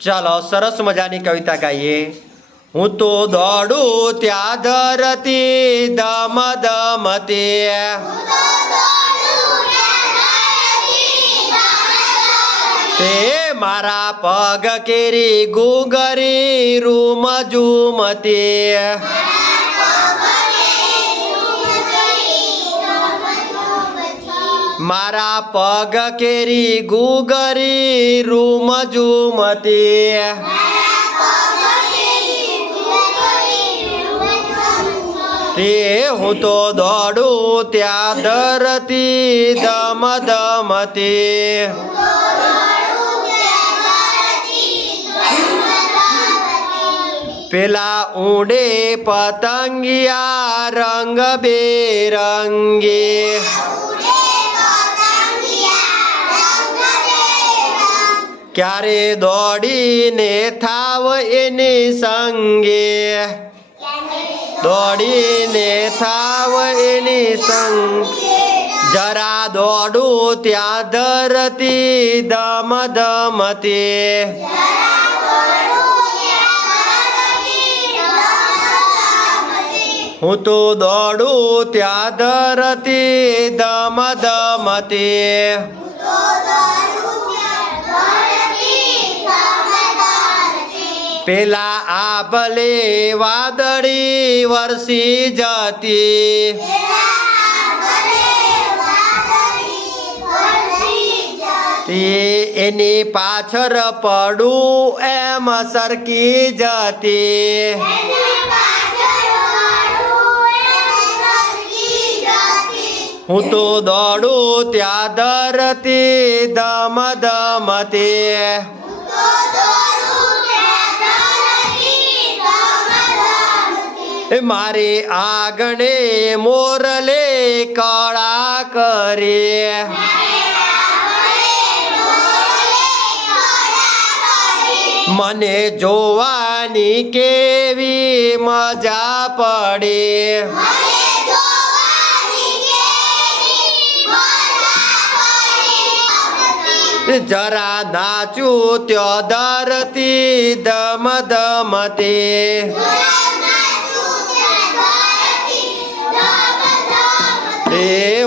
ચાલો સરસ મજાની કવિતા ગાઈએ। હું તો દોડું ત્યાં ધરતી ધમ ધમતી, તે મારા પગ કેરી ગુગરી રૂમ ઝૂમતી, મારા પગ કેરી ગુગરી રૂમ ઝૂમતી, તે હું તો દોડું ત્યાં ધરતી ધમ ધમતી, પેલા ઊંડે પતંગિયા રંગ બેરંગી, ક્યારે દોડીને થાવ એની સંગે, દોડીને થાવ એની સંગ, જરા દોડું ત્યાં ધરતી ધમ ધમતી, હું તો દોડું ત્યાં ધરતી ધમ ધમતી, પેલા આભલે વાદળી વરસી જતી, તે એની પાછળ પડું એમ સરકી જતી, હું તો દોડું ત્યાં ધરતી ધમ ધમતી, મારી આગણે મોરલે કળા કરે, મને જોવાની કેવી મજા પડે, જરા નાચું ત્યો ધરતી ધમ ધમતી,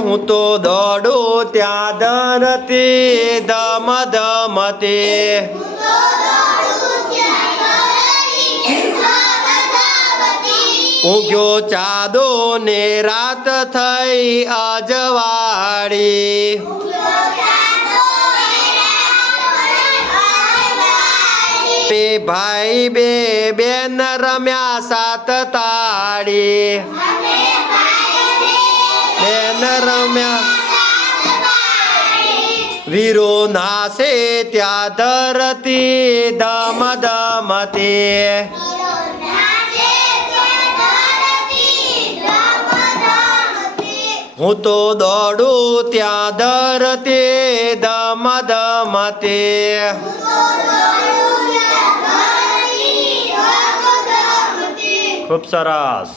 હું તો દોડું ત્યાં ધરતી ધમ ધમતી, ઊંઘ્યો ચાદો ને રાત થઈ અજવાળી, બે ભાઈ બે બેન રમ્યા સાત તાળી, બેન રમ્યા વીરો નાસે ત્યાં ધરતી ધમ ધમતી, હું તો દોડું ત્યાં ધરતી ધમ ધમતી, ખૂબ સરસ।